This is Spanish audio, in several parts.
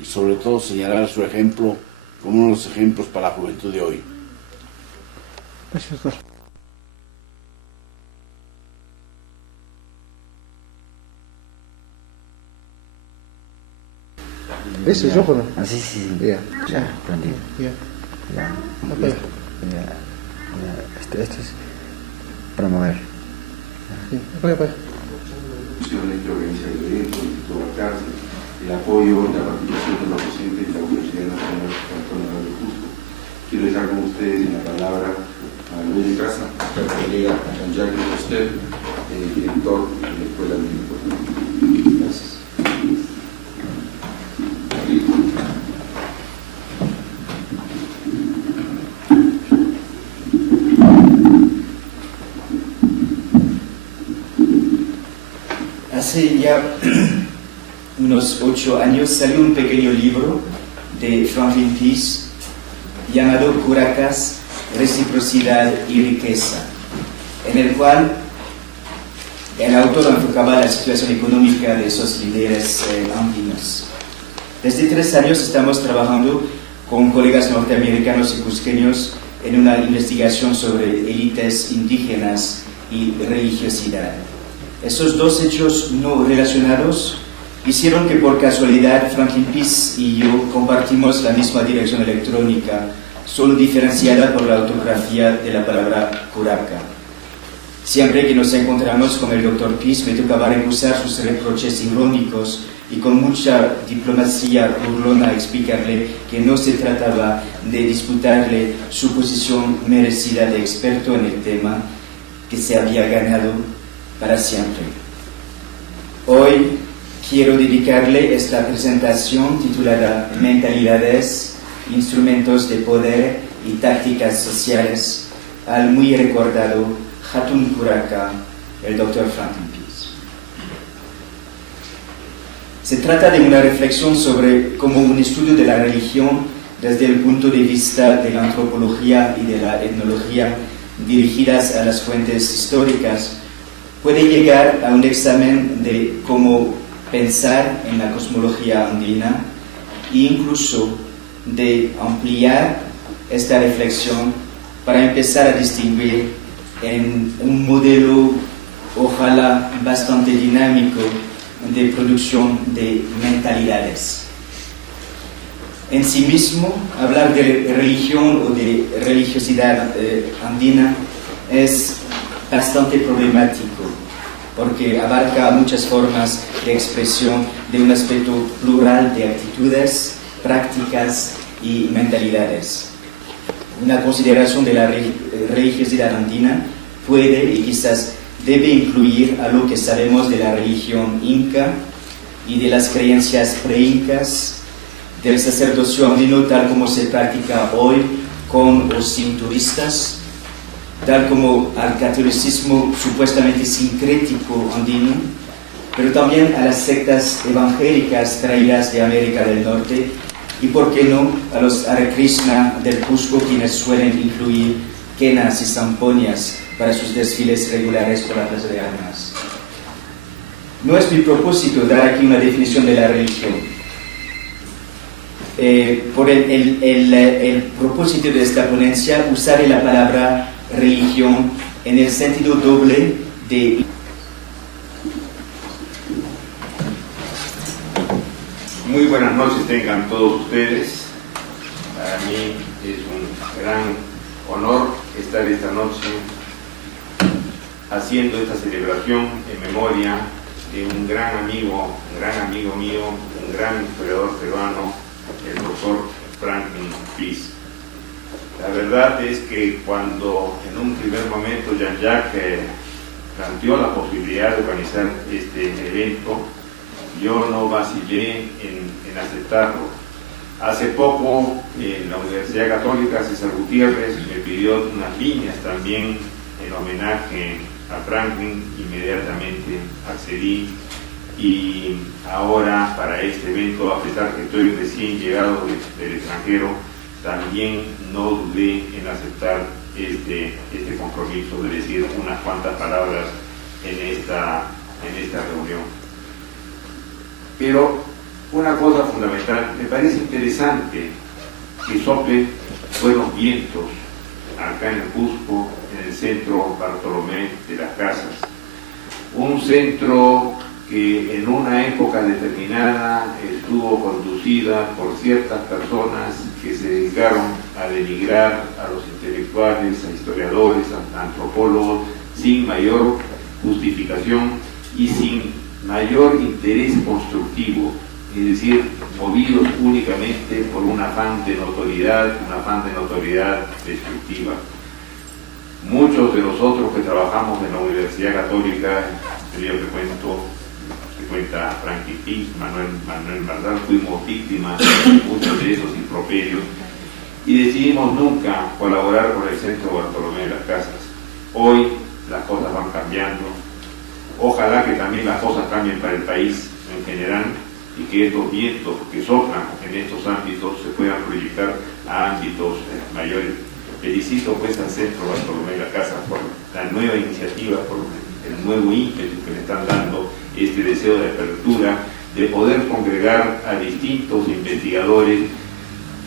y sobre todo señalar su ejemplo como uno de los ejemplos para la juventud de hoy. Gracias, doctor. ¿Ese es ojo, no? Ah, sí, sí, sí. Ya. Ya, prendido. Ya. Ya. Ok. Esto es para mover. Sí. Apaga. De organizar el evento, toda la cárcel, el apoyo y la participación de los docentes de la Universidad Nacional Autónoma del Cusco. Quiero dejar con ustedes en la palabra a Luis de Casa, que colega a Jean-Jacques Lecoster, director de la Escuela de Medicina. Gracias. Hace ya unos 8 años salió un pequeño libro de Franklin Peace llamado Curacas, Reciprocidad y Riqueza, en el cual el autor enfocaba la situación económica de esos líderes andinos. Desde 3 años estamos trabajando con colegas norteamericanos y cusqueños en una investigación sobre élites indígenas y religiosidad. Esos dos hechos no relacionados hicieron que por casualidad Franklin Peace y yo compartimos la misma dirección electrónica, solo diferenciada por la ortografía de la palabra Curaca. Siempre que nos encontramos con el Dr. Peace me tocaba recusar sus reproches irónicos y con mucha diplomacia burlona explicarle que no se trataba de disputarle su posición merecida de experto en el tema que se había ganado para siempre. Hoy quiero dedicarle esta presentación titulada Mentalidades, Instrumentos de Poder y Tácticas Sociales al muy recordado Hatun Curaca, el Dr. Franklin Peace. Se trata de una reflexión sobre cómo un estudio de la religión desde el punto de vista de la antropología y de la etnología dirigidas a las fuentes históricas puede llegar a un examen de cómo pensar en la cosmología andina e incluso de ampliar esta reflexión para empezar a distinguir en un modelo ojalá bastante dinámico de producción de mentalidades. En sí mismo, hablar de religión o de religiosidad andina es bastante problemático, porque abarca muchas formas de expresión de un aspecto plural de actitudes, prácticas y mentalidades. Una consideración de la religiosidad andina puede y quizás debe incluir a lo que sabemos de la religión inca y de las creencias pre-incas, del sacerdocio andino tal como se practica hoy con o sin turistas, tal como al catolicismo supuestamente sincrético andino, pero también a las sectas evangélicas traídas de América del Norte y, por qué no, a los Hare Krishna del Cusco, quienes suelen incluir quenas y zamponias para sus desfiles regulares por la Plaza de Armas. No es mi propósito dar aquí una definición de la religión. Por el propósito de esta ponencia, usaré la palabra religión en el sentido doble de... Muy buenas noches tengan todos ustedes. Para mí es un gran honor estar esta noche haciendo esta celebración en memoria de un gran amigo mío, un gran historiador peruano, el doctor Franklin Peace. La verdad es que cuando en un primer momento Jean-Jacques planteó la posibilidad de organizar este evento, yo no vacilé en aceptarlo. Hace poco la Universidad Católica César Gutiérrez me pidió unas líneas también en homenaje a Franklin, inmediatamente accedí y ahora para este evento, a pesar que estoy recién llegado del extranjero, también no dudé en aceptar este compromiso de decir unas cuantas palabras en esta reunión. Pero una cosa fundamental, me parece interesante que soplen buenos vientos acá en el Cusco, en el centro Bartolomé de las Casas. Un centro que en una época determinada estuvo conducida por ciertas personas que se dedicaron a denigrar a los intelectuales, a historiadores, a antropólogos, sin mayor justificación y sin mayor interés constructivo, es decir, movidos únicamente por un afán de notoriedad destructiva. Muchos de nosotros que trabajamos en la Universidad Católica, yo que cuenta Franklin Piz, Manuel Bardal, fuimos víctimas de muchos de esos improperios y decidimos nunca colaborar con el Centro Bartolomé de las Casas. Hoy las cosas van cambiando, ojalá que también las cosas cambien para el país en general y que estos vientos que soplan en estos ámbitos se puedan proyectar a ámbitos mayores. Felicito pues al Centro Bartolomé de las Casas por la nueva iniciativa, por el nuevo ímpetu que le están dando, este deseo de apertura, de poder congregar a distintos investigadores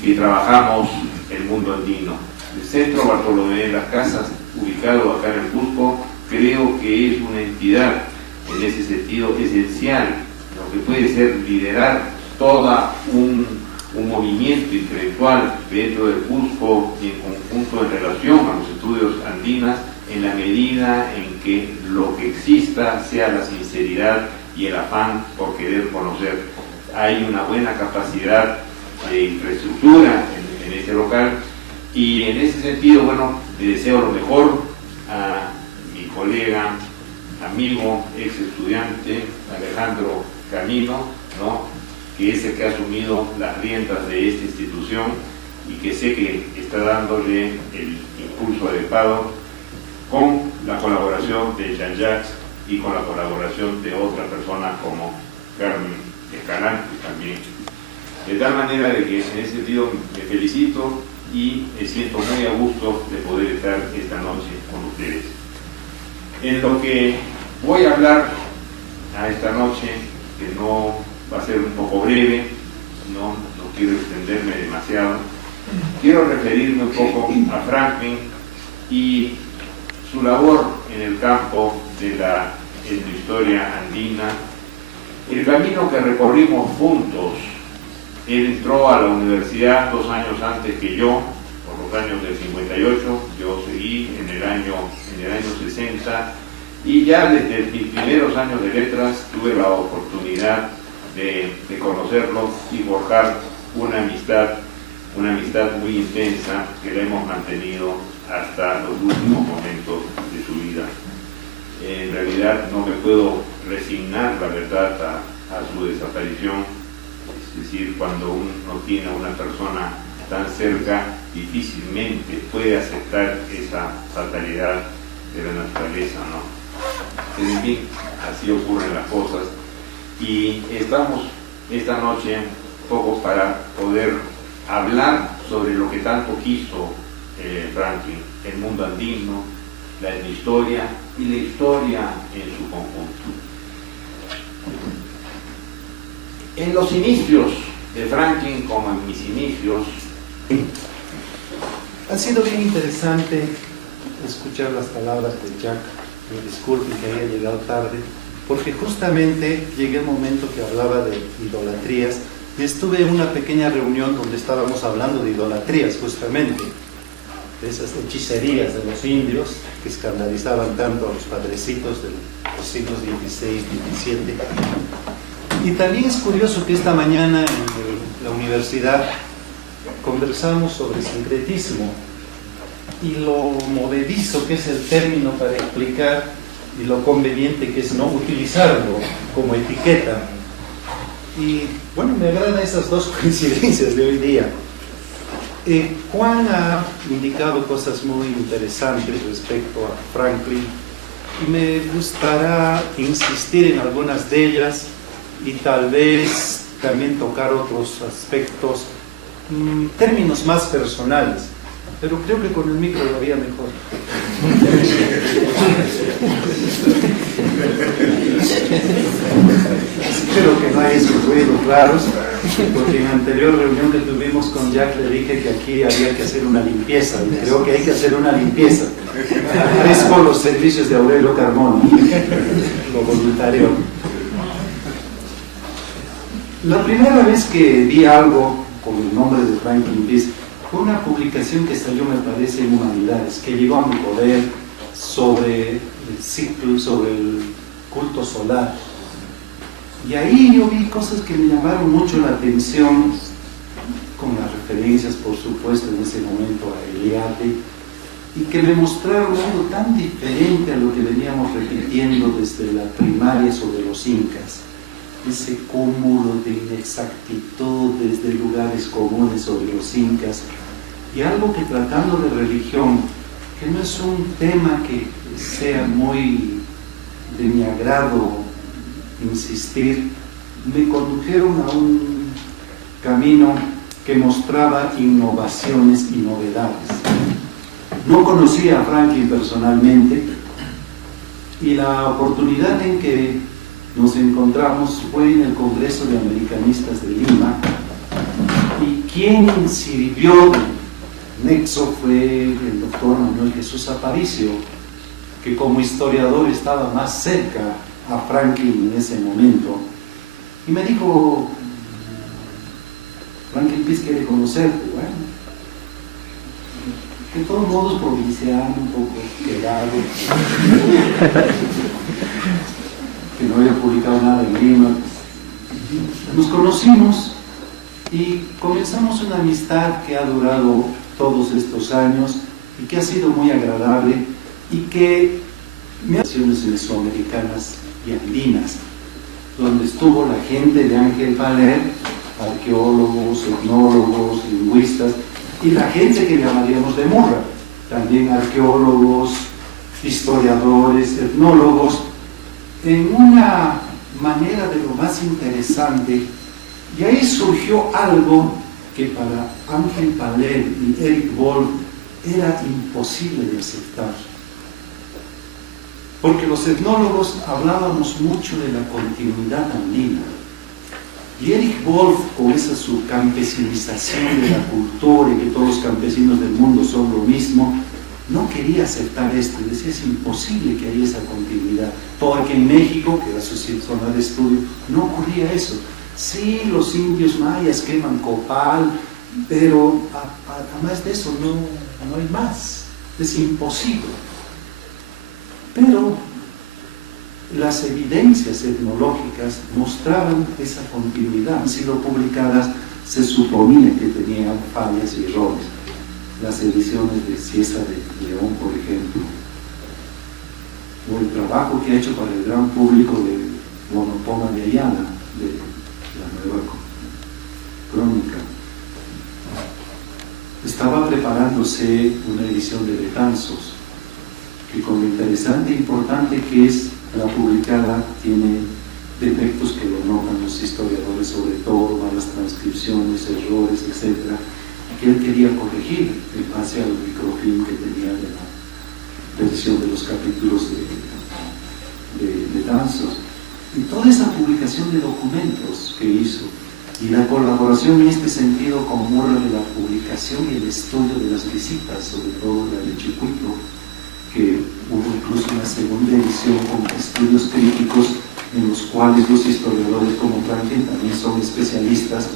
que trabajamos el mundo andino. El Centro Bartolomé de las Casas, ubicado acá en el Cusco, creo que es una entidad en ese sentido esencial, lo que puede ser liderar todo un movimiento intelectual dentro del Cusco y en conjunto en relación a los estudios andinas, en la medida en que lo que exista sea la sinceridad y el afán por querer conocer. Hay una buena capacidad de infraestructura en ese local y en ese sentido, bueno, le deseo lo mejor a mi colega, amigo, ex estudiante Alejandro Camino, ¿no?, que es el que ha asumido las riendas de esta institución y que sé que está dándole el impulso adecuado con la colaboración de Jean-Jacques y con la colaboración de otras personas como Carmen Escalante también. De tal manera de que en ese sentido me felicito y me siento muy a gusto de poder estar esta noche con ustedes. En lo que voy a hablar a esta noche, que no va a ser un poco breve, no quiero extenderme demasiado, quiero referirme un poco a Franklin y su labor en el campo de la etnohistoria andina, el camino que recorrimos juntos. Él entró a la universidad 2 años antes que yo, por los años del 58, yo seguí en el año 60, y ya desde mis primeros años de letras tuve la oportunidad de conocerlo y forjar una amistad muy intensa que la hemos mantenido hasta los últimos momentos de su vida. En realidad no me puedo resignar, la verdad, a su desaparición. Es decir, cuando uno tiene a una persona tan cerca, difícilmente puede aceptar esa fatalidad de la naturaleza, ¿no? En fin, así ocurren las cosas. Y estamos esta noche un poco para poder hablar sobre lo que tanto quiso Franklin, el mundo andino, la etnohistoria y la historia en su conjunto. En los inicios de Franklin, como en mis inicios, Ha sido bien interesante escuchar las palabras de Jack. Me disculpe que haya llegado tarde, porque justamente llegué al momento que hablaba de idolatrías y estuve en una pequeña reunión donde estábamos hablando de idolatrías, justamente, de esas hechicerías de los indios que escandalizaban tanto a los padrecitos de los siglos XVI y XVII. Y también es curioso que esta mañana en la universidad conversamos sobre sincretismo y lo movedizo que es el término para explicar y lo conveniente que es no utilizarlo como etiqueta. Y bueno, me agradan esas dos coincidencias de hoy día. Juan ha indicado cosas muy interesantes respecto a Franklin y me gustará insistir en algunas de ellas y tal vez también tocar otros aspectos, términos más personales. pero creo que con el micro lo había mejor. Espero que no haya esos ruidos raros, porque en la anterior reunión que tuvimos con Jack le dije que aquí había que hacer una limpieza, y creo que hay que hacer una limpieza. Es por los servicios de Aurelio Carmona, lo voluntario. La primera vez que vi algo con el nombre de Franklin Peace fue una publicación que salió, me parece, en Humanidades, que llegó a mi poder sobre el ciclo, sobre el culto solar. Y ahí yo vi cosas que me llamaron mucho la atención, con las referencias, por supuesto, en ese momento a Eliade, y que me mostraron algo tan diferente a lo que veníamos repitiendo desde la primaria sobre los incas. Ese cúmulo de inexactitudes, de lugares comunes sobre los incas, y algo que, tratando de religión, que no es un tema que sea muy de mi agrado insistir, me condujeron a un camino que mostraba innovaciones y novedades. No conocía a Franklin personalmente, y la oportunidad en que nos encontramos fue en el Congreso de Americanistas de Lima, y quien sirvió nexo fue el doctor Manuel Jesús Aparicio, que como historiador estaba más cerca a Franklin en ese momento, y me dijo: Franklin Peace quiere conocerte. Bueno, de todos modos provinciano, un poco quedado, que no había publicado nada en Lima. Nos conocimos y comenzamos una amistad que ha durado todos estos años y que ha sido muy agradable, y que me ha relaciones mesoamericanas y andinas, donde estuvo la gente de Ángel Paler, arqueólogos, etnólogos, lingüistas, y la gente que llamaríamos de Murra, también arqueólogos, historiadores, etnólogos, en una manera de lo más interesante. Y ahí surgió algo que para Ángel Paler y Eric Wolf era imposible de aceptar, porque los etnólogos hablábamos mucho de la continuidad andina, y Eric Wolf, con esa su campesinización de la cultura y que todos los campesinos del mundo son lo mismo, no quería aceptar esto, y decía: es imposible que haya esa continuidad, porque en México, que era su zona de estudio, no ocurría eso. Sí, los indios mayas queman copal, pero además de eso no hay más, es imposible. Pero las evidencias etnológicas mostraban esa continuidad. Han sido publicadas, se suponía que tenían fallas y errores. Las ediciones de Ciesa de León, por ejemplo, o el trabajo que ha hecho para el gran público de Bonopoma de Ayala, de la nueva crónica. Estaba preparándose una edición de Betanzos, que, con lo interesante e importante que es la publicada, tiene defectos que lo nombran los historiadores, sobre todo malas transcripciones, errores, etc., que él quería corregir en base al microfilm que tenía de la versión de los capítulos de Betanzos. Y toda esa publicación de documentos que hizo, y la colaboración en este sentido con Murra de la publicación y el estudio de las visitas, sobre todo la de Chicuito, que hubo incluso una segunda edición con estudios críticos en los cuales los historiadores como Franklin también son especialistas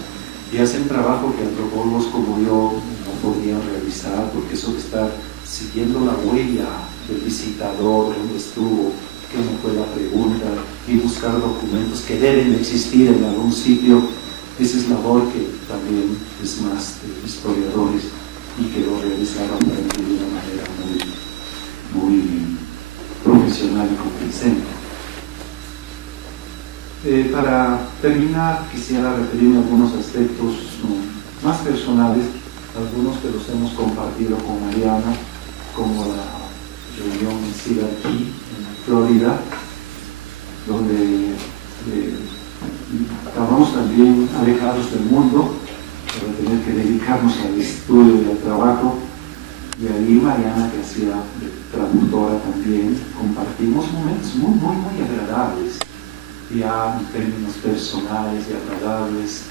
y hacen trabajo que antropólogos como yo no podían realizar, porque eso de estar siguiendo la huella del visitador, dónde estuvo, qué no fue la pregunta, y buscar documentos que deben existir en algún sitio, esa es labor que también es más de historiadores, y que lo realizaron de una manera muy profesional y convincente. Para terminar, quisiera referirme a algunos aspectos más personales, algunos que los hemos compartido con Mariana, como la reunión en Cedar Key, en Florida, donde acabamos también alejados del mundo para tener que dedicarnos al estudio y al trabajo, y ahí Mariana, que hacía de traductora también, compartimos momentos muy, muy, muy agradables, ya en términos personales y agradables.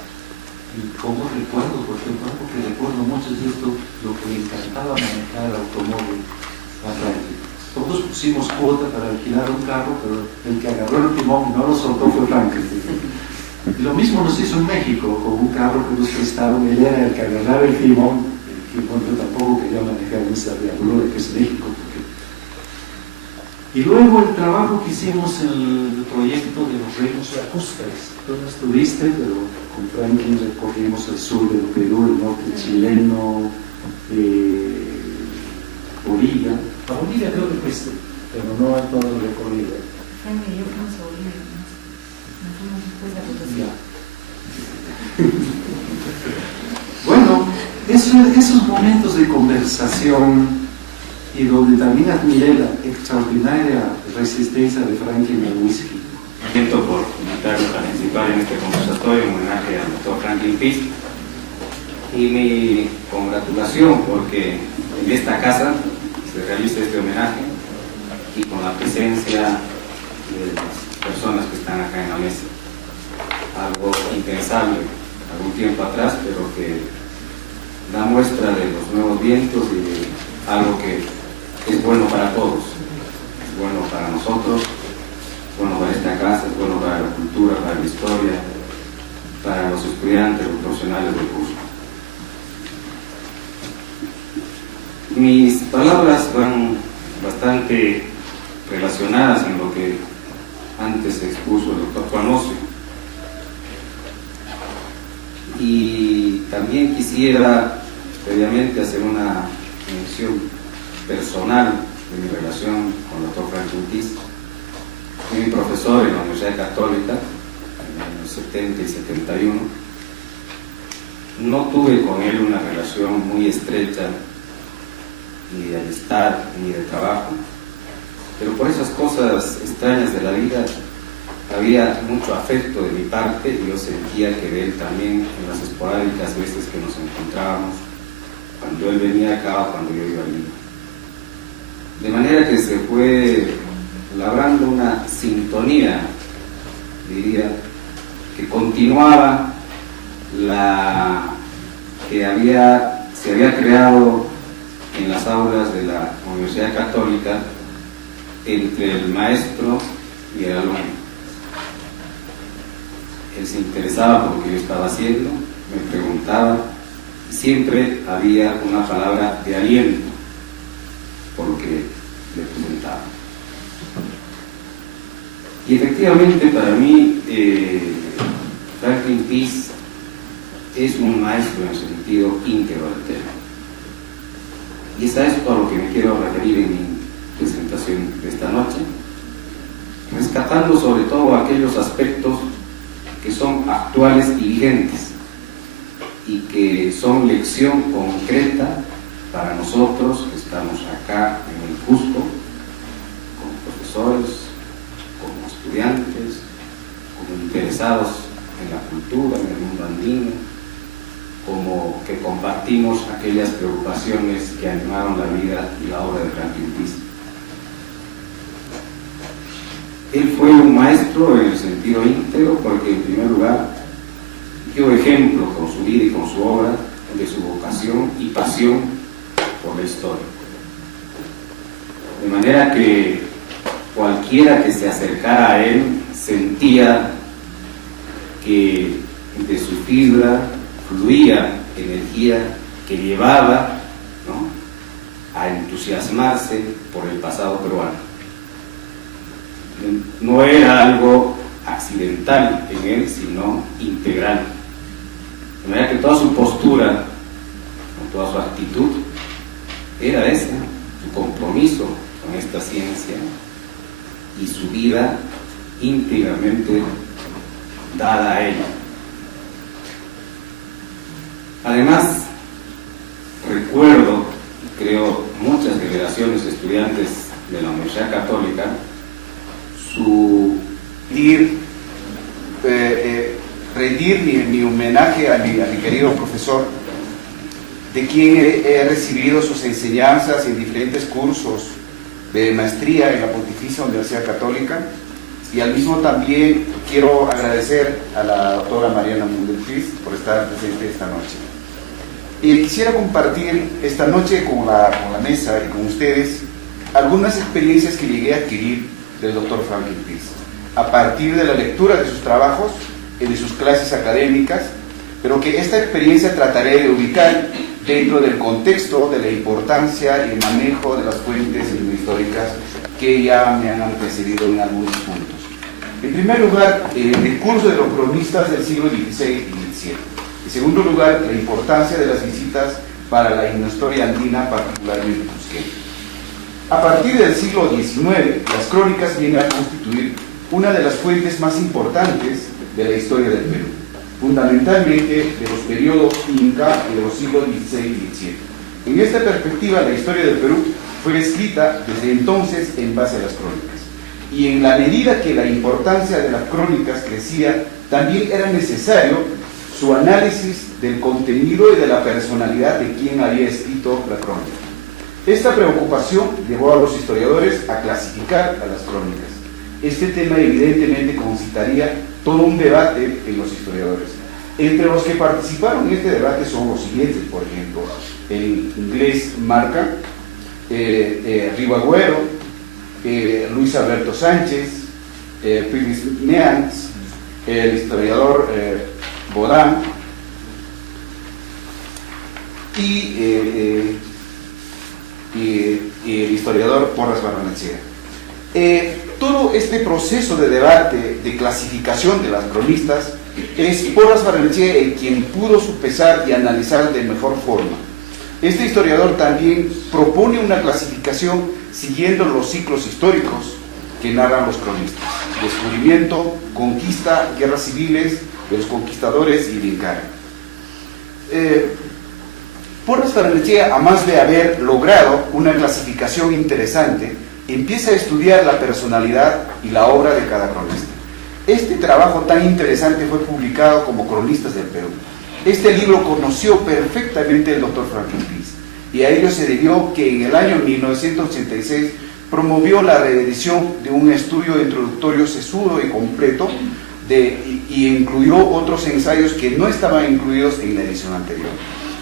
Y como recuerdo, por ejemplo, porque recuerdo mucho de esto, lo que le encantaba manejar el automóvil a Franklin. Todos pusimos cuota para alquilar un carro, pero el que agarró el timón y no lo soltó fue Franklin. Y lo mismo nos hizo en México, con un carro que nos prestaron, él era el que agarraba el timón, que yo tampoco quería manejar en esa diablo de que es México. Y luego el trabajo que hicimos en el proyecto de los reinos lacustres. Tú no estuviste, pero con Franklin recorrimos el sur del Perú, el norte chileno, Bolivia. A Bolivia creo que fuiste, pero no en todo el recorrido. Franklin y yo fuimos a Bolivia, nos fuimos después de la votación. Bueno, esos momentos de conversación y donde también admiré la extraordinaria resistencia de Franklin al whisky. Siento por invitarme a participar en este conversatorio en homenaje al doctor Franklin Peace y mi congratulación porque en esta casa se realiza este homenaje y con la presencia de las personas que están acá en la mesa. Algo impensable algún tiempo atrás, pero que da muestra de los nuevos vientos y de algo que es bueno para todos, es bueno para nosotros, es bueno para esta casa, es bueno para la cultura, para la historia, para los estudiantes, los profesionales del curso. Mis palabras van bastante relacionadas en lo que antes expuso el doctor Juanocio. Y también quisiera previamente hacer una mención personal de mi relación con el doctor Franklin Peace. Fui mi profesor en la Universidad Católica en los años 70 y 71. No tuve con él una relación muy estrecha, ni de amistad, ni de trabajo, pero por esas cosas extrañas de la vida había mucho afecto de mi parte y yo sentía que de él también en las esporádicas veces que nos encontrábamos, cuando él venía acá o cuando yo iba allí. De manera que se fue labrando una sintonía, diría, que continuaba la que se había creado en las aulas de la Universidad Católica entre el maestro y el alumno. Él se interesaba por lo que yo estaba haciendo, me preguntaba, y siempre había una palabra de aliento por lo que le presentaba. Y efectivamente para mí Franklin Peace es un maestro en el sentido íntegro del tema. Y es a esto a lo que me quiero referir en mi presentación de esta noche, rescatando sobre todo aquellos aspectos que son actuales y vigentes y que son lección concreta para nosotros que estamos acá en el Cusco, como profesores, como estudiantes, como interesados en la cultura, en el mundo andino, como que compartimos aquellas preocupaciones que animaron la vida y la obra de Franklin Peace. Él fue un maestro en el sentido íntegro porque, en primer lugar, dio ejemplo con su vida y con su obra de su vocación y pasión por la historia. De manera que cualquiera que se acercara a él sentía que de su fibra fluía energía que llevaba, ¿no?, a entusiasmarse por el pasado peruano. No era algo accidental en él, sino integral. De manera que toda su postura, toda su actitud, era esa, su compromiso con esta ciencia y su vida íntegramente dada a ella. Además, recuerdo, creo, muchas generaciones de estudiantes de la Universidad Católica, rendir mi homenaje a mi querido profesor de quien he recibido sus enseñanzas en diferentes cursos de maestría en la Pontificia Universidad Católica, y al mismo también quiero agradecer a la doctora Mariana Mundelfis por estar presente esta noche. Y quisiera compartir esta noche con la mesa y con ustedes algunas experiencias que llegué a adquirir del doctor Franklin Pease, a partir de la lectura de sus trabajos y de sus clases académicas, pero que esta experiencia trataré de ubicar dentro del contexto de la importancia y el manejo de las fuentes históricas que ya me han antecedido en algunos puntos. En primer lugar, el discurso de los cronistas del siglo XVI y XVII. En segundo lugar, la importancia de las visitas para la historia andina, particularmente cusqueña. A partir del siglo XIX, las crónicas vienen a constituir una de las fuentes más importantes de la historia del Perú, fundamentalmente de los periodos Inca y de los siglos XVI y XVII. En esta perspectiva, la historia del Perú fue escrita desde entonces en base a las crónicas. Y en la medida que la importancia de las crónicas crecía, también era necesario su análisis del contenido y de la personalidad de quien había escrito la crónica. Esta preocupación llevó a los historiadores a clasificar a las crónicas. Este tema evidentemente concitaría todo un debate en los historiadores. Entre los que participaron en este debate son los siguientes, por ejemplo, el inglés Marca, Ribagüero, Luis Alberto Sánchez, Phyllis Neans, el historiador Bodán y el historiador Porras Barrenechea. Todo este proceso de debate, de clasificación de las cronistas, es Porras Barrenechea el quien pudo sopesar y analizar de mejor forma. Este historiador también propone una clasificación siguiendo los ciclos históricos que narran los cronistas: descubrimiento, conquista, guerras civiles, de los conquistadores y el Inca. Porras Barrenechea, a más de haber logrado una clasificación interesante, empieza a estudiar la personalidad y la obra de cada cronista. Este trabajo tan interesante fue publicado como Cronistas del Perú. Este libro conoció perfectamente el doctor Franklin Pease, y a ello se debió que en el año 1986 promovió la reedición de un estudio introductorio sesudo y completo y incluyó otros ensayos que no estaban incluidos en la edición anterior.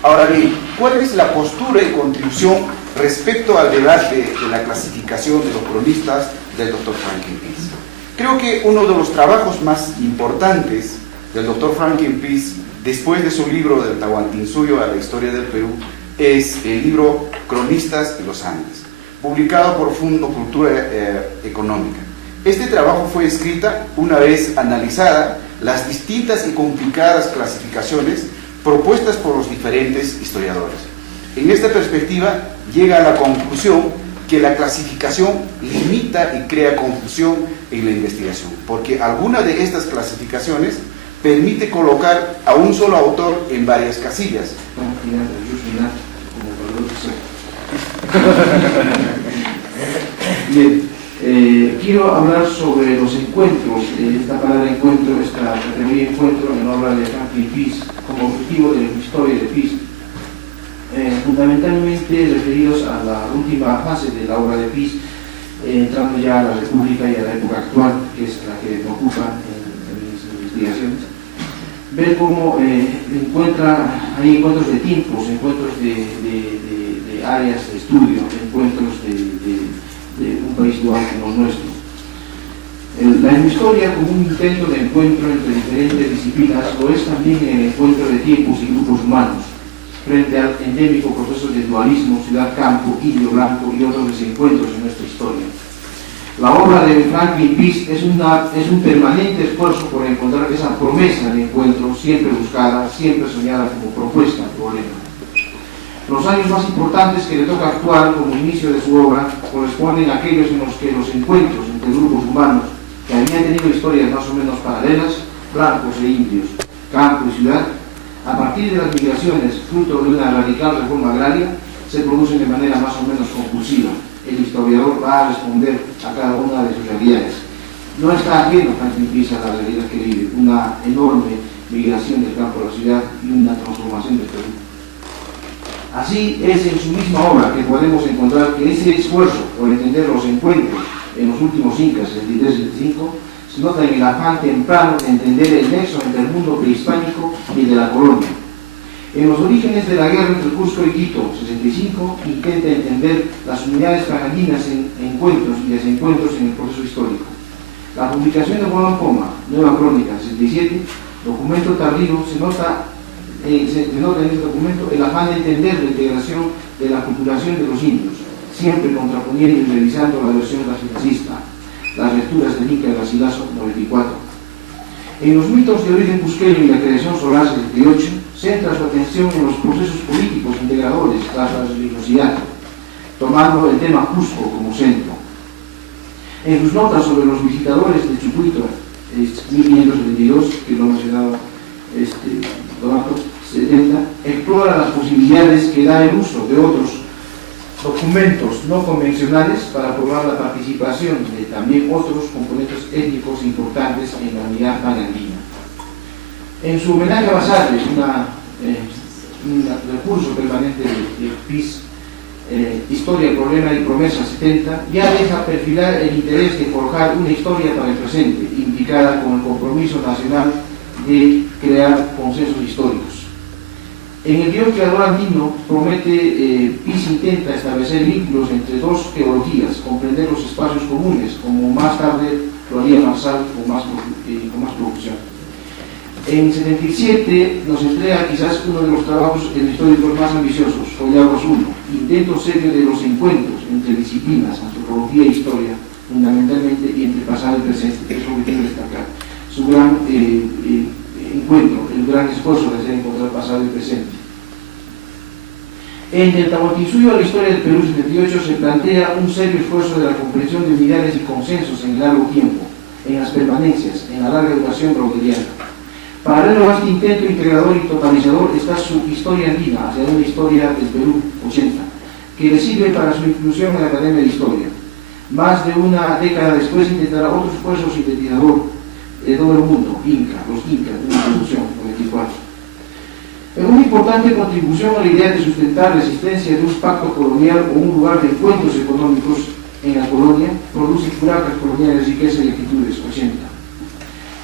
Ahora bien, ¿cuál es la postura y contribución respecto al debate de la clasificación de los cronistas del doctor Franklin Pease? Creo que uno de los trabajos más importantes del doctor Franklin Pease, después de su libro del Tahuantinsuyo a la historia del Perú, es el libro Cronistas y los Andes, publicado por Fundo Cultura Económica. Este trabajo fue escrita una vez analizada las distintas y complicadas clasificaciones propuestas por los diferentes historiadores. En esta perspectiva llega a la conclusión que la clasificación limita y crea confusión en la investigación, porque alguna de estas clasificaciones permite colocar a un solo autor en varias casillas. Bien, quiero hablar sobre los encuentros. Esta palabra encuentro, esta categoría encuentro en obra de Franklin Pease como objetivo de la historia de Pease, fundamentalmente referidos a la última fase de la obra de Pease, entrando ya a la República y a la época actual, que es la que me ocupa en mis investigaciones. Ver cómo hay encuentros de tiempos, encuentros de áreas de estudio, encuentros de un país dual como el nuestro. La historia como un intento de encuentro entre diferentes disciplinas lo es también en el encuentro de tiempos y grupos humanos, frente al endémico proceso de dualismo, ciudad-campo, indio-blanco y otros desencuentros en nuestra historia. La obra de Franklin Pease es un permanente esfuerzo por encontrar esa promesa de encuentro siempre buscada, siempre soñada como propuesta, problema. Los años más importantes que le toca actuar como inicio de su obra corresponden a aquellos en los que los encuentros entre grupos humanos que habían tenido historias más o menos paralelas, blancos e indios, campo y ciudad, a partir de las migraciones, fruto de una radical reforma agraria, se producen de manera más o menos compulsiva. El historiador va a responder a cada una de sus realidades. No está ajeno Franklin Pease a la realidad que vive, una enorme migración del campo a la ciudad y una transformación del Perú. Así es en su misma obra que podemos encontrar que ese esfuerzo por entender los encuentros en los últimos incas, 63 y 65, se nota en el afán temprano de entender el nexo entre el mundo prehispánico y el de la colonia. En los orígenes de la guerra entre Cusco y Quito, 65, intenta entender las unidades parandinas en encuentros y desencuentros en el proceso histórico. La publicación de Juan Poma, Nueva Crónica, 67, documento tardío, se nota en este documento el afán de entender la integración de la culturación de los indios, siempre contraponiendo y revisando la versión racialista, las lecturas del Inca Garcilaso, 94. En los mitos de origen cusqueño y la creación solar, 78, centra su atención en los procesos políticos integradores tras la religiosidad, tomando el tema Cusco como centro. En sus notas sobre los visitadores de Chucuito, 1522, que lo ha mencionado Donato, 70, explora las posibilidades que da el uso de otros documentos no convencionales para probar la participación de también otros componentes étnicos importantes en la unidad panandina. En su homenaje a Basadre, un recurso permanente de PIS, Historia, Problema y Promesa 70, ya deja perfilar el interés de forjar una historia para el presente, indicada con el compromiso nacional de crear consensos históricos. En el guión creador andino promete, PIS intenta establecer vínculos entre dos teologías, comprender los espacios comunes, como más tarde lo haría Marsal con más profusión. En 77 nos entrega quizás uno de los trabajos históricos más ambiciosos, Follados 1, intento serio de los encuentros entre disciplinas, antropología e historia, fundamentalmente y entre pasado y presente, que es lo que quiero destacar. Su gran encuentro, el gran esfuerzo de hacer encontrar pasado y presente. En el Tahuantinsuyo a la historia del Perú 78 se plantea un serio esfuerzo de la comprensión de unidades y consensos en largo tiempo, en las permanencias, en la larga duración braudeliana. Paralelo a este intento integrador y totalizador está su historia andina, hacia una historia del Perú 80, que le sirve para su inclusión en la Academia de Historia. Más de una década después intentará otro esfuerzo sintetizador de todo el mundo, los Incas, de una producción, 94. Pero una importante contribución a la idea de sustentar la existencia de un pacto colonial o un lugar de encuentros económicos en la colonia, produce curacas coloniales, riqueza y actitudes, 80.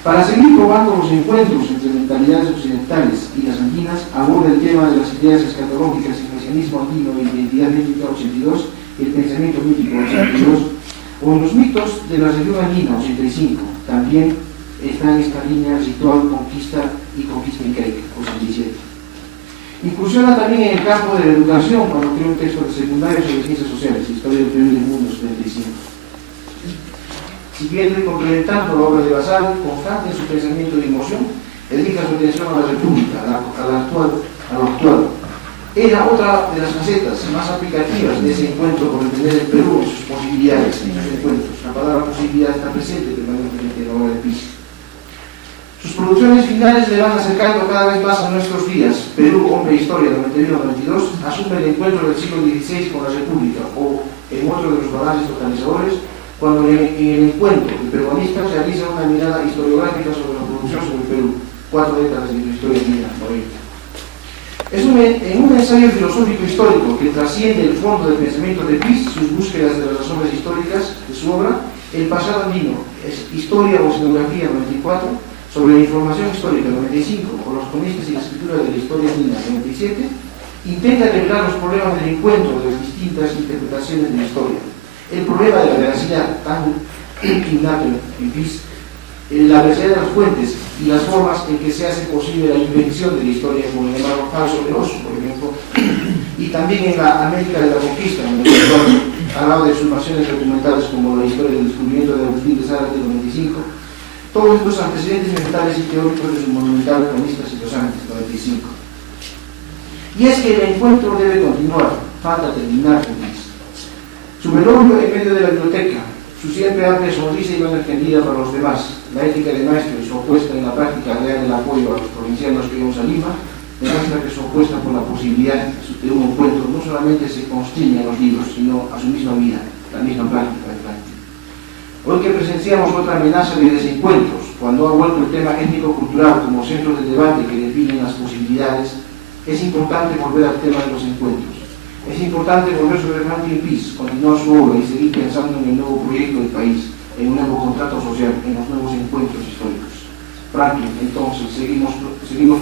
Para seguir probando los encuentros entre mentalidades occidentales y las andinas, aborda el tema de las ideas escatológicas, el mesianismo andino e identidad étnica, 82, el pensamiento mítico, 82, o en los mitos de la región andina, 85, también está en esta línea ritual, conquista y conquista incaica, 87. Incursiona también en el campo de la educación cuando crea un texto de secundario sobre ciencias sociales, historia del Perú y del mundo, 75. Siguiendo y complementando la obra de Basal, constante en su pensamiento de emoción, dedica su atención a la República, a lo actual. Era otra de las facetas más aplicativas de ese encuentro por entender el Perú en sus posibilidades, en sus encuentros. La palabra posibilidad está presente permanentemente en la obra de PIS. Sus producciones finales le van acercando cada vez más a nuestros días. Perú, Hombre e Historia, 91-92, asume el encuentro del siglo XVI con la República, o en otro de los balances totalizadores, cuando en el encuentro el peruanista realiza una mirada historiográfica sobre la producción sobre el Perú, 4 décadas de historia andina, 90. Es en un ensayo filosófico histórico que trasciende el fondo del pensamiento de PIS, sus búsquedas de las razones históricas de su obra, El pasado andino, Historia o Escenografía, 94, sobre la información histórica, 95, o los cronistas y la escritura de la historia andina, 97, intenta revelar los problemas del encuentro de las distintas interpretaciones de la historia. El problema de la veracidad, tan innato en PIS, la veracidad de las fuentes y las formas en que se hace posible la invención de la historia, como el llamado falso de Oso, por ejemplo, y también en la América de la Conquista, en el cual hablado de exhumaciones documentales como la historia del descubrimiento de Agustín de Zárate, 95, todos estos antecedentes mentales y teóricos de su monumental Cronistas y los Andes, 95. Y es que el encuentro debe continuar, falta terminar con PIS. Su velorio en medio de la biblioteca, su siempre amplia sonrisa y mano extendida para los demás, la ética de maestro y su opuesta en la práctica real del apoyo a los provincianos que íbamos a Lima, demuestra que su opuesta por la posibilidad de un encuentro no solamente se constriñe a los libros, sino a su misma vida, la misma práctica de práctica. Hoy que presenciamos otra amenaza de desencuentros, cuando ha vuelto el tema étnico-cultural como centro de debate que definen las posibilidades, es importante volver al tema de los encuentros. Es importante volver sobre Franklin Peace, continuar su obra y seguir pensando en el nuevo proyecto del país, en un nuevo contrato social, en los nuevos encuentros históricos. Franklin, entonces, seguimos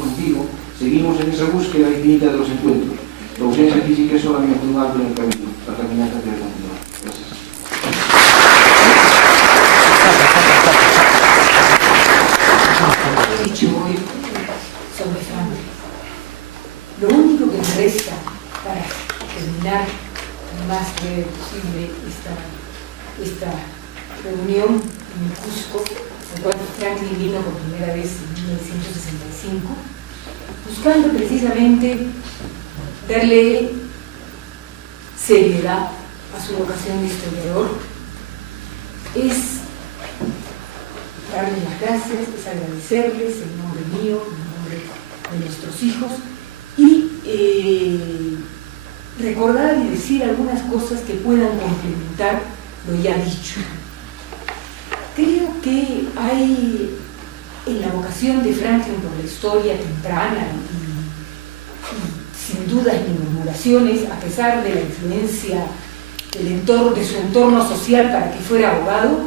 contigo, seguimos en esa búsqueda infinita de los encuentros. La ausencia física es solamente un alto en el camino, la caminata debe continuar. Gracias. He dicho hoy sobre Franklin. Lo único que me resta para terminar lo más breve posible esta reunión en el Cusco, en cual Franklin vino por primera vez en 1965, buscando precisamente darle seriedad a su vocación de historiador, es darle las gracias, es agradecerles en nombre mío, en nombre de nuestros hijos, y recordar y decir algunas cosas que puedan complementar lo ya dicho. Creo que hay en la vocación de Franklin por la historia temprana y sin dudas ni murmuraciones, a pesar de la influencia de su entorno social para que fuera abogado,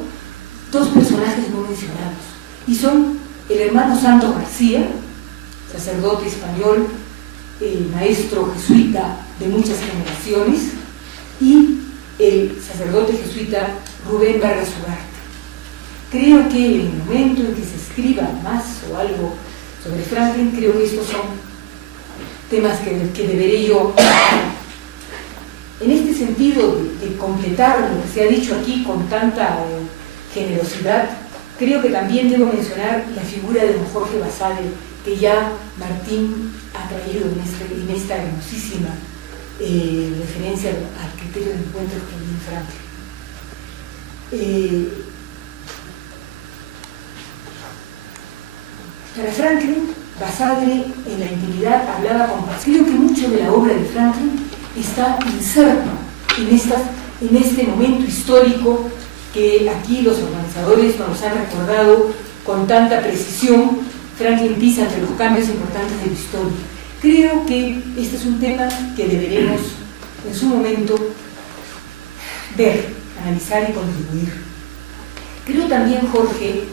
dos personajes no mencionados, y son el hermano Santos García, sacerdote español, maestro jesuita de muchas generaciones, y el sacerdote jesuita Rubén Vargas Ugarte. Creo que en el momento en que se escriba más o algo sobre Franklin, creo que estos son temas que deberé yo, en este sentido de completar lo que se ha dicho aquí con tanta generosidad. Creo que también debo mencionar la figura de don Jorge Basadre, que ya Martín ha traído en esta hermosísima referencia al criterio de encuentro que hay en Franklin. Para Franklin, Basadre en la intimidad hablaba con paz. Creo que mucho de la obra de Franklin está inserto en este momento histórico que aquí los organizadores nos han recordado con tanta precisión. Franklin Peace ante los cambios importantes de la historia. Creo que este es un tema que deberemos en su momento ver, analizar y contribuir. Creo también, Jorge,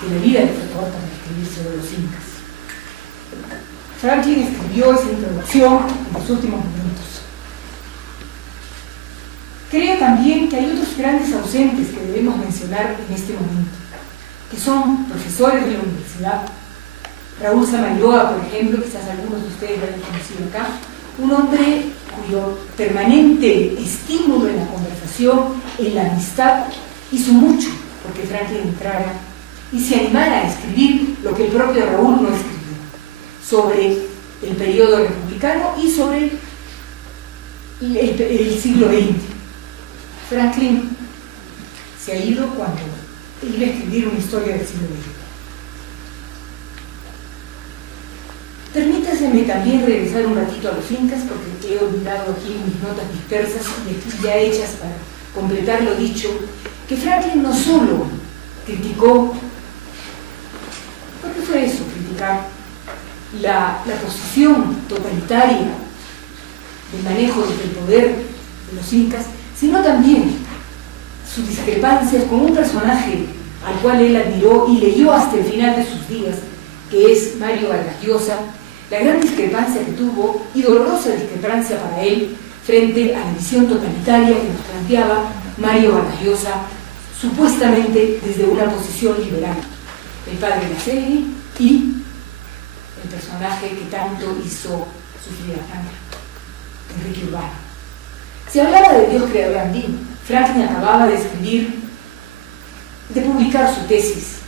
que la vida le fue corta para escribir sobre los incas. Franklin escribió esa introducción en los últimos minutos. Creo también que hay otros grandes ausentes que debemos mencionar en este momento, que son profesores de la universidad. Raúl Samayoa, por ejemplo, quizás algunos de ustedes lo hayan conocido acá, un hombre cuyo permanente estímulo en la conversación, en la amistad, hizo mucho porque Franklin entrara y se animara a escribir lo que el propio Raúl no escribió, sobre el periodo republicano y sobre el siglo XX. Franklin se ha ido cuando iba a escribir una historia del siglo XX. Permítaseme también regresar un ratito a los incas, porque he olvidado aquí mis notas dispersas y ya hechas para completar lo dicho, que Franklin no solo criticó, porque fue eso, criticar la posición totalitaria del manejo del poder de los incas, sino también sus discrepancias con un personaje al cual él admiró y leyó hasta el final de sus días, que es Mario Vargas Llosa, la gran discrepancia que tuvo y dolorosa discrepancia para él frente a la visión totalitaria que nos planteaba Mario Vargas Llosa, supuestamente desde una posición liberal, el padre de la serie y el personaje que tanto hizo sufrir a Franklin, Enrique Urbano. Se hablaba de Dios creador andino. Franklin acababa de publicar su tesis,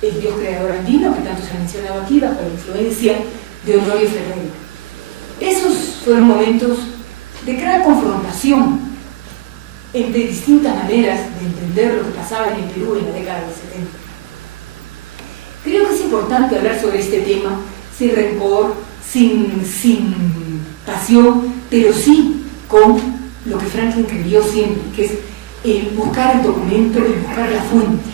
El Dios creador andino, que tanto se ha mencionado aquí, bajo la influencia de Honorio Ferreira. Esos fueron momentos de gran confrontación entre distintas maneras de entender lo que pasaba en el Perú en la década del 70. Creo que es importante hablar sobre este tema sin rencor, sin pasión, pero sí con lo que Franklin creyó siempre, que es el buscar el documento, el buscar la fuente.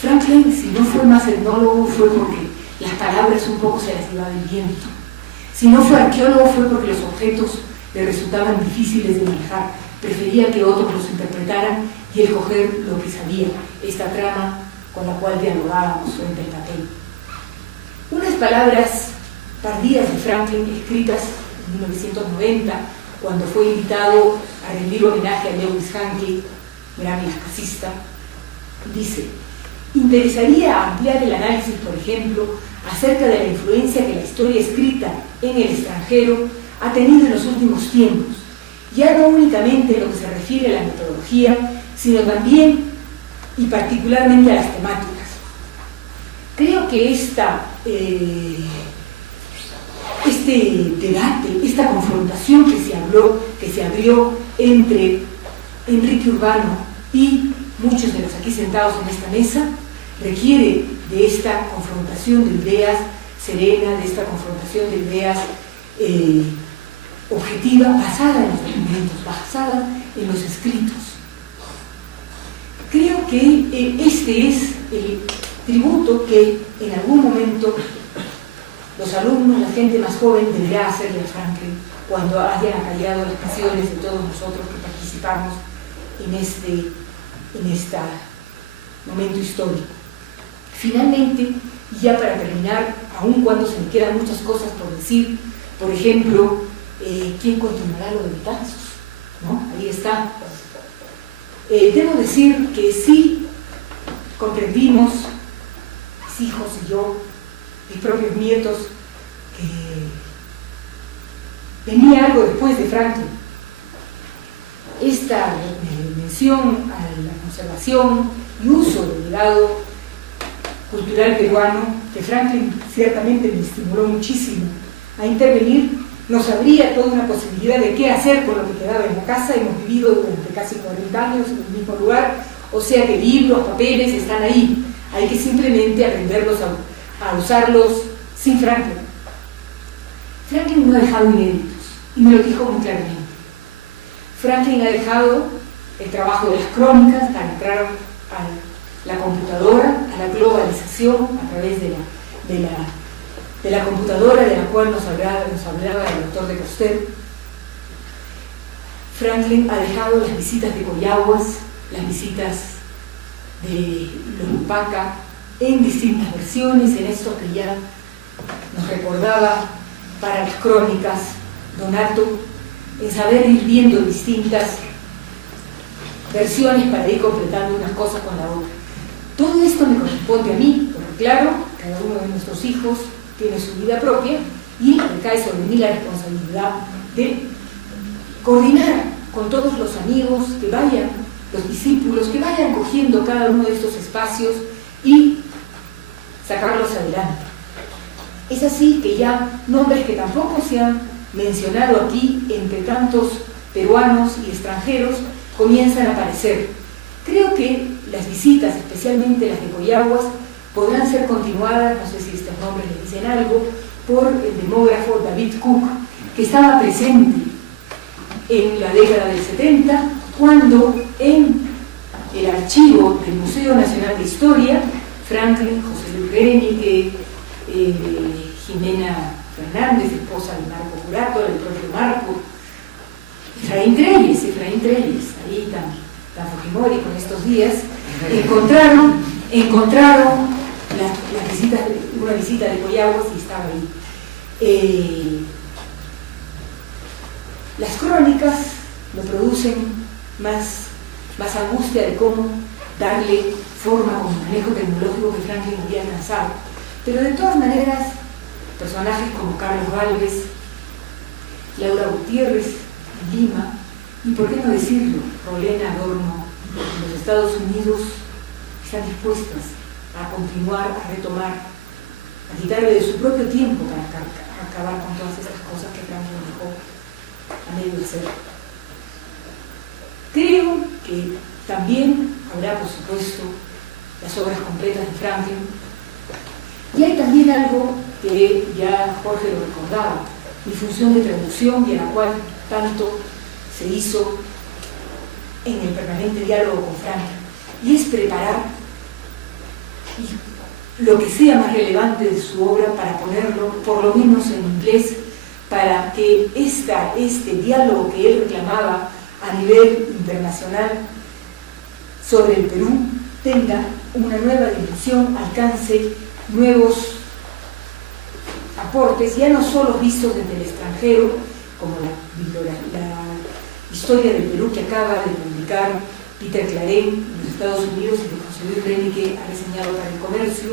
Franklin, si no fue más etnólogo, fue porque las palabras un poco se las llevaba el viento. Si no fue arqueólogo fue porque los objetos le resultaban difíciles de manejar. Prefería que otros los interpretaran y él coger lo que sabía, esta trama con la cual dialogábamos frente al papel. Unas palabras tardías de Franklin, escritas en 1990, cuando fue invitado a rendir homenaje a Lewis Hankey, gran casista, dice: interesaría ampliar el análisis, por ejemplo, acerca de la influencia que la historia escrita en el extranjero ha tenido en los últimos tiempos, ya no únicamente en lo que se refiere a la metodología, sino también y particularmente a las temáticas. Creo que este debate, esta confrontación que se abrió entre Enrique Urbano y muchos de los aquí sentados en esta mesa, requiere de esta confrontación de ideas serena, de esta confrontación de ideas objetiva, basada en los documentos, basada en los escritos. Creo que este es el tributo que en algún momento los alumnos, la gente más joven, deberá hacerle a Franklin cuando hayan acallado las pasiones de todos nosotros que participamos en este momento histórico. Finalmente, y ya para terminar, aun cuando se me quedan muchas cosas por decir, por ejemplo, ¿quién continuará lo de Betanzos? ¿No? Ahí está. Debo decir que sí comprendimos, mis hijos y yo, mis propios nietos, que venía algo después de Franklin. Esta mención a la conservación y uso del legado cultural peruano, que Franklin ciertamente me estimuló muchísimo a intervenir, nos abría toda una posibilidad de qué hacer con lo que quedaba en la casa. Hemos vivido durante casi 40 años en el mismo lugar, o sea que libros, papeles están ahí, hay que simplemente aprenderlos a usarlos sin Franklin. Franklin no ha dejado inéditos, y me lo dijo muy claramente. Franklin ha dejado el trabajo de las crónicas para entrar a la computadora, a la globalización a través de la computadora de la cual nos hablaba el doctor de Coster. Franklin ha dejado las visitas de Coyahuas, las visitas de Lorupaca, en distintas versiones, en esto que ya nos recordaba para las crónicas Donato, en saber ir viendo distintas versiones para ir completando unas cosas con la otra. Todo esto me corresponde a mí, porque claro, cada uno de nuestros hijos tiene su vida propia y recae sobre mí la responsabilidad de coordinar con todos los amigos que vayan, los discípulos que vayan cogiendo cada uno de estos espacios y sacarlos adelante. Es así que ya nombres que tampoco se han mencionado aquí entre tantos peruanos y extranjeros comienzan a aparecer. Creo que las visitas, especialmente las de Coyahuas, podrán ser continuadas, no sé si estos nombres le dicen algo, por el demógrafo David Cook, que estaba presente en la década del 70, cuando en el archivo del Museo Nacional de Historia, Franklin, José Luis Berenique, Jimena Fernández, esposa de Marco Curato, el propio Marco, Efraín Trelles, ahí tan Fujimori con estos días, encontraron una visita de Coyahuas y estaba ahí. Las crónicas lo producen más angustia de cómo darle forma con el manejo tecnológico que Franklin había alcanzado. Pero de todas maneras, personajes como Carlos Gálvez, Laura Gutiérrez, en Lima, y por qué no decirlo, Rolena Adorno, en los Estados Unidos, están dispuestas a continuar, a retomar, a quitarle de su propio tiempo para acabar con todas esas cosas que Franklin dejó a medio hacer. Creo que también habrá, por supuesto, las obras completas de Franklin. Y hay también algo que ya Jorge lo recordaba, mi función de traducción y a la cual tanto se hizo en el permanente diálogo con Franklin, y es preparar lo que sea más relevante de su obra para ponerlo, por lo menos en inglés, para que este diálogo que él reclamaba a nivel internacional sobre el Perú tenga una nueva dimensión, alcance nuevos aportes, ya no solo vistos desde el extranjero, como la historia del Perú que acaba de publicar Peter Claren en los Estados Unidos y que José Luis Reni que ha reseñado para el Comercio,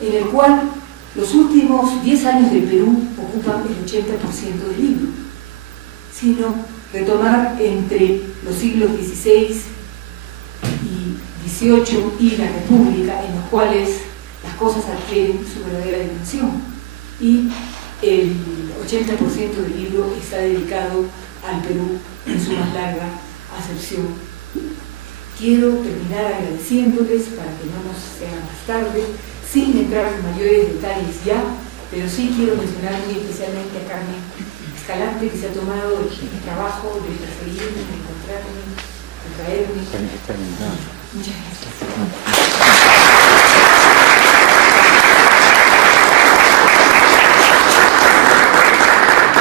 en el cual los últimos 10 años del Perú ocupan el 80% del libro, sino retomar entre los siglos XVI y XVIII y la República, en los cuales las cosas adquieren su verdadera dimensión. Y el 80% del libro está dedicado al Perú en su más larga acepción. Quiero terminar agradeciéndoles para que no nos sea más tarde, sin entrar en mayores detalles ya, pero sí quiero mencionar muy especialmente a Carmen Escalante, que se ha tomado el trabajo de perseguirme, de encontrarme, de traerme. Muchas gracias.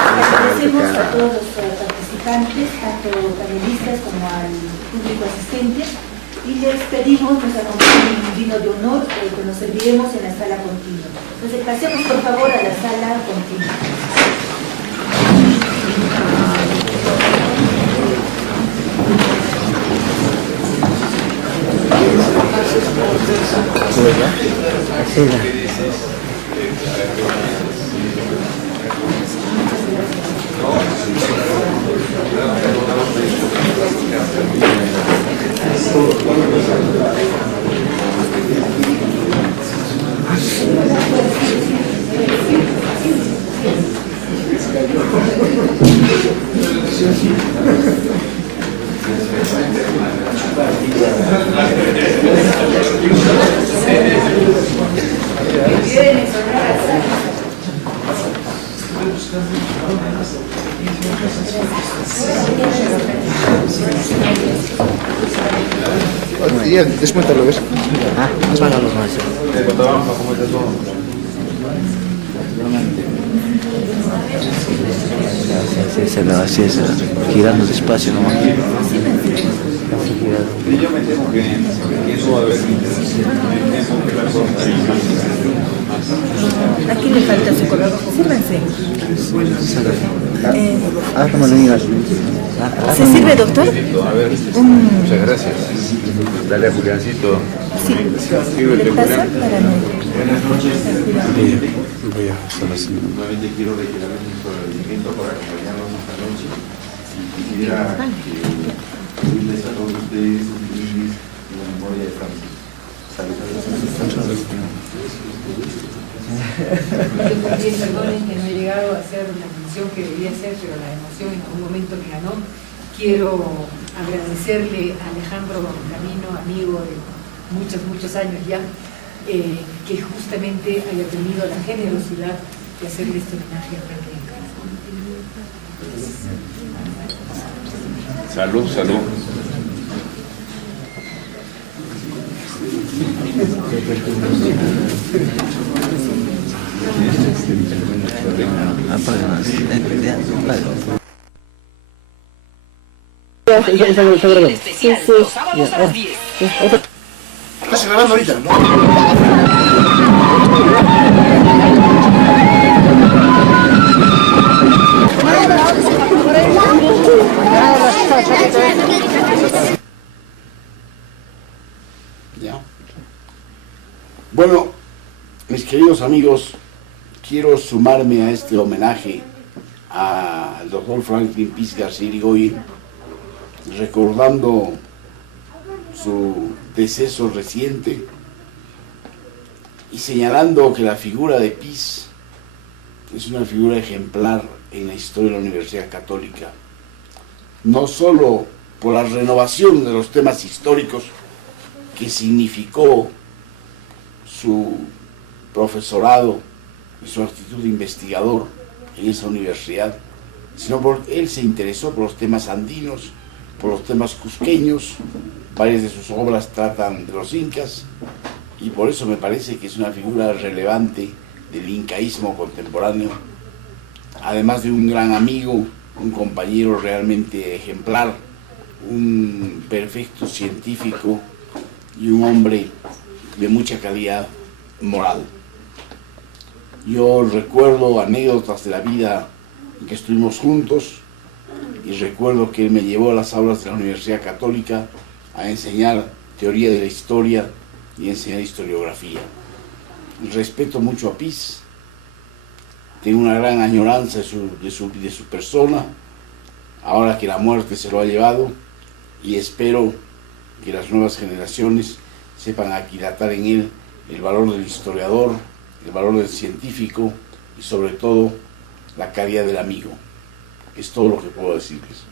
Agradecemos a todos los participantes, tanto panelistas como al público asistente, y les pedimos nos acompañen un vino de honor que nos serviremos en la sala continua. Entonces pasemos por favor a la sala continua. Ya, descuéntalo, ¿ves? Nos van a los más. Así es, girando despacio nomás. Yo me temo que eso va a haber Aquí le falta su color. Sírvanse. ¿Cómo le digas? ¿Se sirve, doctor? A ver, muchas gracias. Dale a Juliancito. Sí. ¿Le pasa para no? Buenas noches. Voy a hacer así. Nuevamente quiero reiterar nuestro agradecimiento por acompañarnos esta noche. Y quisiera pedirles a todos ustedes un brindis en la memoria de Francis. Saludos. Perdonen que no he llegado a hacer la función que debía hacer, pero la emoción en un momento me ganó. Quiero agradecerle a Alejandro Camino, amigo de muchos años ya, que justamente haya tenido la generosidad de hacerle este homenaje a Franklin. Salud, salud. Sí, sí. Estás grabando ahorita, ¿no? Ya. Bueno, mis queridos amigos, quiero sumarme a este homenaje al doctor Franklin Peace García Irigoyen, recordando su deceso reciente y señalando que la figura de Peace es una figura ejemplar en la historia de la Universidad Católica, no solo por la renovación de los temas históricos que significó su profesorado y su actitud de investigador en esa universidad, sino porque él se interesó por los temas andinos, por los temas cusqueños. Varias de sus obras tratan de los incas y por eso me parece que es una figura relevante del incaísmo contemporáneo además de un gran amigo, un compañero realmente ejemplar, un perfecto científico y un hombre de mucha calidad moral. Yo recuerdo anécdotas de la vida en que estuvimos juntos y recuerdo que él me llevó a las aulas de la Universidad Católica a enseñar teoría de la historia y enseñar historiografía. Respeto mucho a Piz, tengo una gran añoranza de su persona, ahora que la muerte se lo ha llevado, y espero que las nuevas generaciones sepan aquilatar en él el valor del historiador, el valor del científico y sobre todo la calidad del amigo. Es todo lo que puedo decirles.